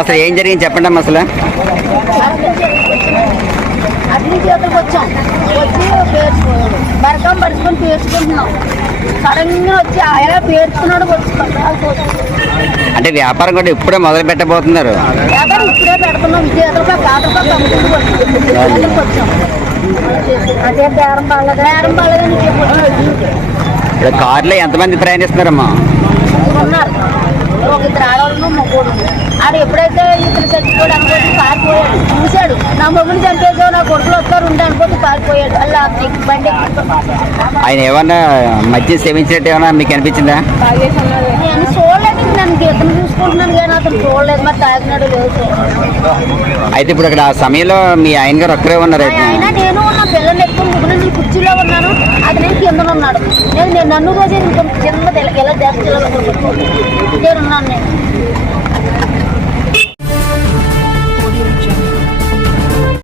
అసలు ఏం జరిగింది చెప్పండి అమ్మ అసలు. అగ్ని చేతులకు వచ్చాం, వచ్చి బరకం పరుచుకొని పేర్చుకుంటున్నాం. సడన్గా వచ్చి ఆయన పేర్చుకున్నాడు. అంటే వ్యాపారం కూడా ఇప్పుడే మొదలు పెట్టబోతున్నారు. వ్యాపారం ఇప్పుడే పెడుతున్నాం. చేతులపై పాత్రపై కమ్ముకుంటూ వచ్చాం. అదే బేరం బాగాలేదని ఇప్పుడు కారులో ఎంతమంది ప్రయాణిస్తున్నారమ్మా? ఉన్నారు. ఒక ఇద్దరు ఆడవాళ్ళు, మొగ్గుడు. ఆడు ఎప్పుడైతే ఇతను చచ్చిపోవడానికి వచ్చి పారిపోయాడు. చూశాడు, నా మొగ్గుని చంపేదో నా కొడుకులు వస్తారు ఉంటే అనుకోని పారిపోయాడు. అలా బండి ఆయన ఏమన్నా మద్యం సేవించినట్టు ఏమన్నా మీకు అనిపించిందా? నేను చూడలేదు. నన్ను ఇతను చూసుకుంటున్నాను కానీ అతను చూడలేదు. మరి తాగినాడు లేదు. అయితే ఇప్పుడు అక్కడ ఆ సమయంలో మీ ఆయన గారు ఒక్కరే ఉన్నారు. ఆయన నేను నా పిల్లల్ని ఎక్కువ ముగ్గురు నేను కుర్చీలో ఉన్నాను. అతనే కింద ఉన్నాడు. నేను నన్ను రోజు కింద ఎలా చేస్తున్నాను నేను.